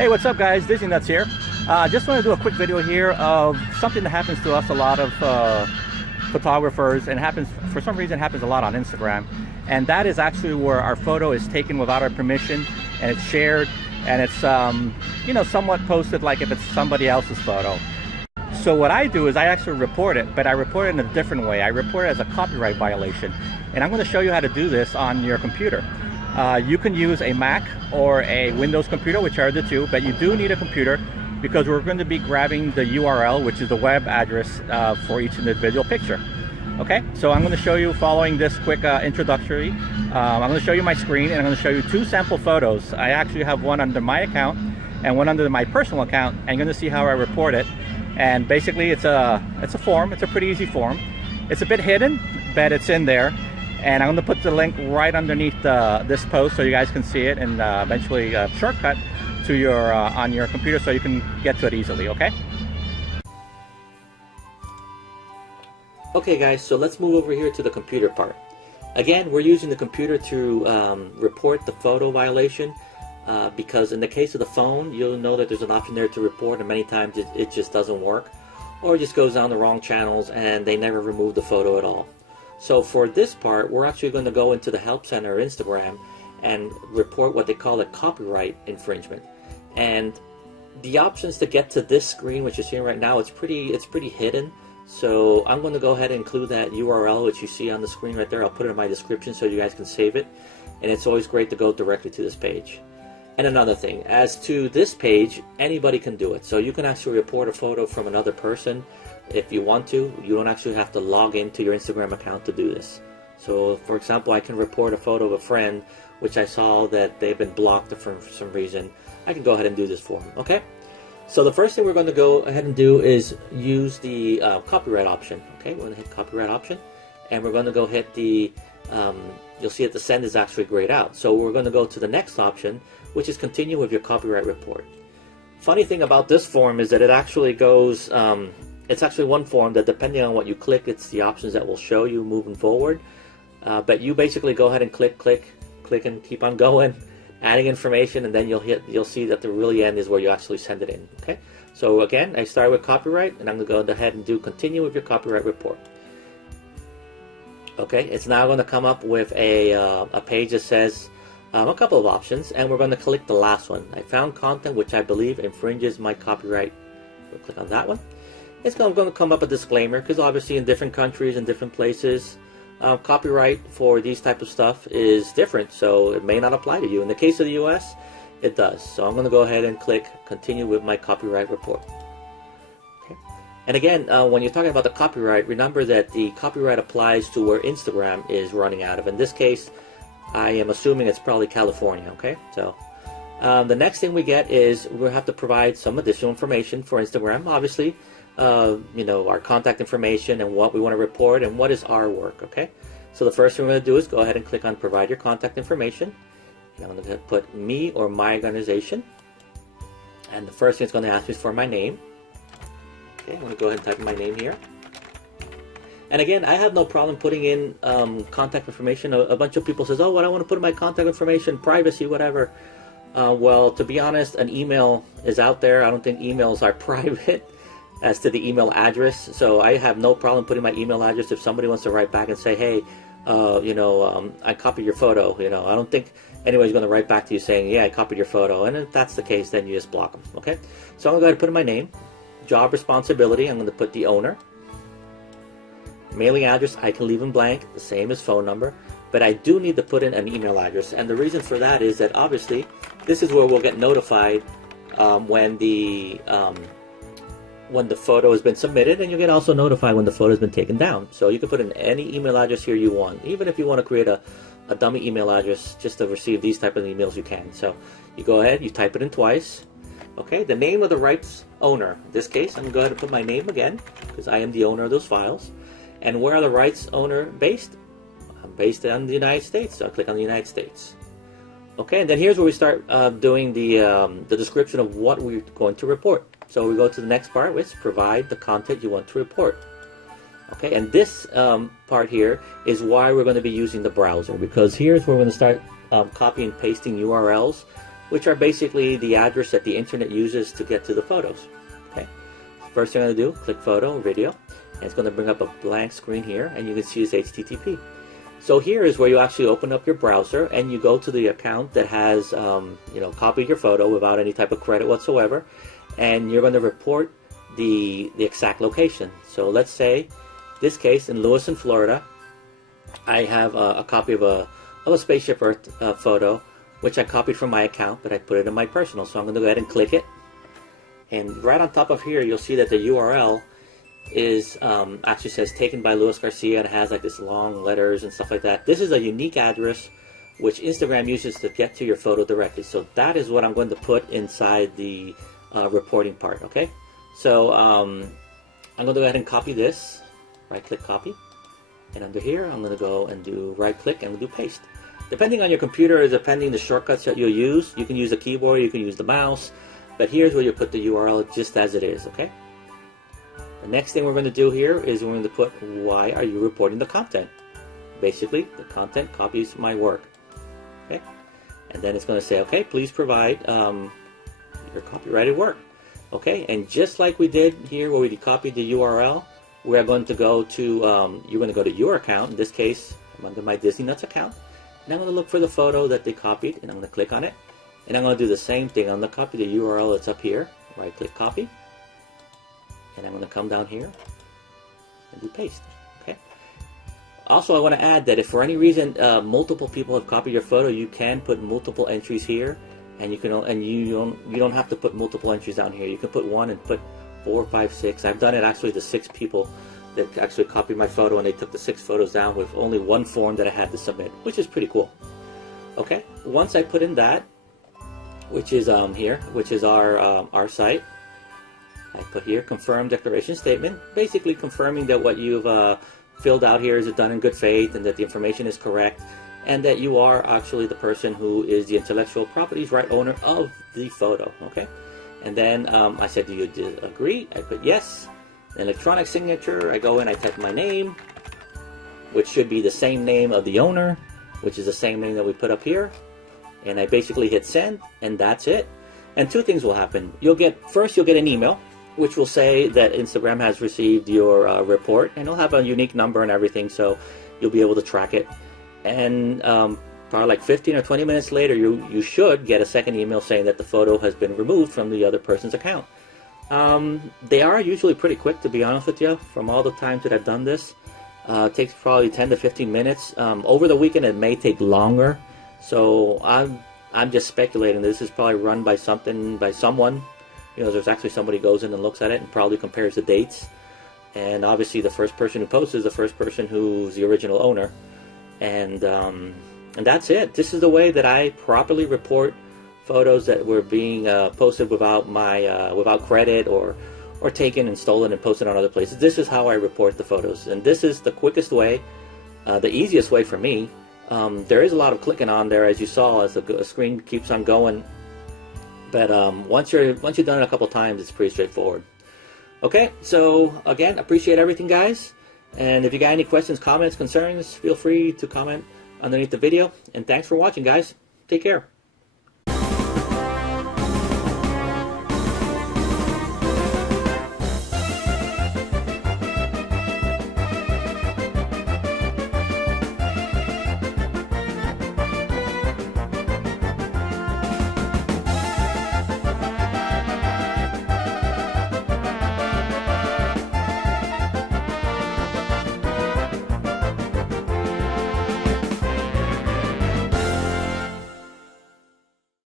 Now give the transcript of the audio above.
Hey, what's up guys? Disney Nuts here. Just want to do a quick video here of something that happens to us, a lot of photographers, and happens for some reason happens a lot on Instagram, and that is actually where our photo is taken without our permission and it's shared, and it's you know, somewhat posted like if it's somebody else's photo. So what I do is I actually report it, but I report it in a different way. I report it as a copyright violation, and I'm going to show you how to do this on your computer. You can use a Mac or a Windows computer, which are the two, but you do need a computer because we're going to be grabbing the URL, which is the web address for each individual picture. Okay, so I'm going to show you, following this quick introductory, I'm going to show you my screen, and I'm going to show you two sample photos. I actually have one under my account and one under my personal account, and you're going to see how I report it. And basically it's a form. It's a pretty easy form. It's a bit hidden, but it's in there. And I'm going to put the link right underneath this post so you guys can see it, and eventually shortcut to your on your computer so you can get to it easily. Okay. Okay guys, so let's move over here to the computer part. Again, we're using the computer to report the photo violation because in the case of the phone, you'll know that there's an option there to report, and many times it just doesn't work, or it just goes down the wrong channels and they never remove the photo at all. So for this part, we're actually going to go into the Help Center or Instagram and report what they call a copyright infringement. And the options to get to this screen, which you're seeing right now, it's pretty hidden. So I'm going to go ahead and include that URL, which you see on the screen right there. I'll put it in my description so you guys can save it. And it's always great to go directly to this page. And another thing, as to this page, anybody can do it. So you can actually report a photo from another person if you want to. You don't actually have to log into your Instagram account to do this. So for example, I can report a photo of a friend which I saw that they've been blocked for some reason. I can go ahead and do this for them. Okay, so the first thing we're going to go ahead and do is use the copyright option. Okay, we're going to hit copyright option, and we're going to go hit the you'll see that the send is actually grayed out. So we're going to go to the next option, which is continue with your copyright report. Funny thing about this form is that it actually goes it's actually one form that, depending on what you click, it's the options that will show you moving forward. But you basically go ahead and click, and keep on going, adding information, and then you'll see that the really end is where you actually send it in. Okay. So again, I start with copyright, and I'm going to go ahead and do continue with your copyright report. Okay. It's now going to come up with a page that says a couple of options, and we're going to click the last one. I found content which I believe infringes my copyright. We'll click on that one. It's going to come up a disclaimer, because obviously in different countries and different places, copyright for these type of stuff is different, so it may not apply to you. In the case of the US, it does. So I'm going to go ahead and click continue with my copyright report. Okay. And again, when you're talking about the copyright, remember that the copyright applies to where Instagram is running out of. In this case, I am assuming it's probably California. Okay, so the next thing we get is we'll have to provide some additional information for Instagram. Obviously, you know, our contact information and what we want to report and what is our work. Okay, so the first thing we're going to do is go ahead and click on provide your contact information, and I'm going to put me or my organization, and the first thing it's going to ask me is for my name. Okay, I'm going to go ahead and type in my name here. And again, I have no problem putting in contact information. A bunch of people says, oh, well, I want to put in my contact information, privacy, whatever. Well, to be honest, an email is out there. I don't think emails are private as to the email address. So I have no problem putting my email address if somebody wants to write back and say, hey, you know, I copied your photo. You know, I don't think anybody's going to write back to you saying, yeah, I copied your photo. And if that's the case, then you just block them. Okay, so I'm going to go ahead and put in my name. Job responsibility, I'm going to put the owner. Mailing address, I can leave in blank, the same as phone number, but I do need to put in an email address. And the reason for that is that obviously this is where we'll get notified when the photo has been submitted, and you'll get also notified when the photo has been taken down. So you can put in any email address here you want. Even if you want to create a dummy email address just to receive these type of emails, you can. So you go ahead, you type it in twice. Okay, the name of the rights owner. In this case, I'm going to go ahead and put my name again, because I am the owner of those files. And where are the rights owner based? I'm based in the United States, so I'll click on the United States. Okay, and then here's where we start doing the description of what we're going to report. So we go to the next part, which is provide the content you want to report. Okay, and this part here is why we're going to be using the browser, because here's where we're going to start copying and pasting URLs which are basically the address that the internet uses to get to the photos. Okay. First thing I'm going to do, click photo, video, and it's going to bring up a blank screen here, and you can see it's HTTP. So here is where you actually open up your browser and you go to the account that has, copied your photo without any type of credit whatsoever, and you're going to report the exact location. So let's say, this case in Lewiston, Florida, I have a copy of a Spaceship Earth photo, which I copied from my account, but I put it in my personal. So I'm going to go ahead and click it, and right on top of here, you'll see that the URL is actually says taken by Luis Garcia, and it has like this long letters and stuff like that. This is a unique address which Instagram uses to get to your photo directly. So that is what I'm going to put inside the reporting part. Okay, so I'm going to go ahead and copy this. Right click copy, and under here I'm going to go and do right click and do paste. Depending on your computer, depending the shortcuts that you'll use, you can use the keyboard, you can use the mouse, but here's where you put the URL just as it is. Okay. The next thing we're going to do here is we're going to put, why are you reporting the content? Basically, the content copies my work. Okay, and then it's going to say, okay, please provide your copyrighted work. Okay, and just like we did here where we copied the URL, we're going to go to, you're going to go to your account. In this case, I'm under my Disney Nuts account, and I'm going to look for the photo that they copied, and I'm going to click on it, and I'm going to do the same thing. I'm going to copy the URL that's up here, right click copy, and I'm going to come down here and do paste. Okay. Also, I want to add that if for any reason multiple people have copied your photo, you can put multiple entries here, and you don't have to put multiple entries down here. You can put one and put 4, 5, 6. I've done it actually to 6 people that actually copied my photo, and they took the 6 photos down with only one form that I had to submit, which is pretty cool. Okay. Once I put in that, which is here, which is our site. I put here, confirm declaration statement, basically confirming that what you've filled out here is done in good faith, and that the information is correct, and that you are actually the person who is the intellectual properties right owner of the photo. Okay, and then I said, do you agree? I put yes. Electronic signature, I go in, I type my name, which should be the same name of the owner, which is the same name that we put up here, and I basically hit send, and that's it. And 2 things will happen. First, you'll get an email which will say that Instagram has received your report, and it'll have a unique number and everything, so you'll be able to track it. And probably like 15 or 20 minutes later, you should get a second email saying that the photo has been removed from the other person's account. They are usually pretty quick, to be honest with you. From all the times that I've done this, it takes probably 10 to 15 minutes. Over the weekend, it may take longer. So I'm just speculating. This is probably run by someone. You know, there's actually somebody goes in and looks at it and probably compares the dates. And obviously, the first person who posts is the first person who's the original owner. And that's it. This is the way that I properly report photos that were being posted without credit or taken and stolen and posted on other places. This is how I report the photos, and this is the quickest way, the easiest way for me. There is a lot of clicking on there, as you saw, as the screen keeps on going. But once you've done it a couple times, it's pretty straightforward. Okay, so again, appreciate everything, guys. And if you got any questions, comments, concerns, feel free to comment underneath the video. And thanks for watching, guys. Take care.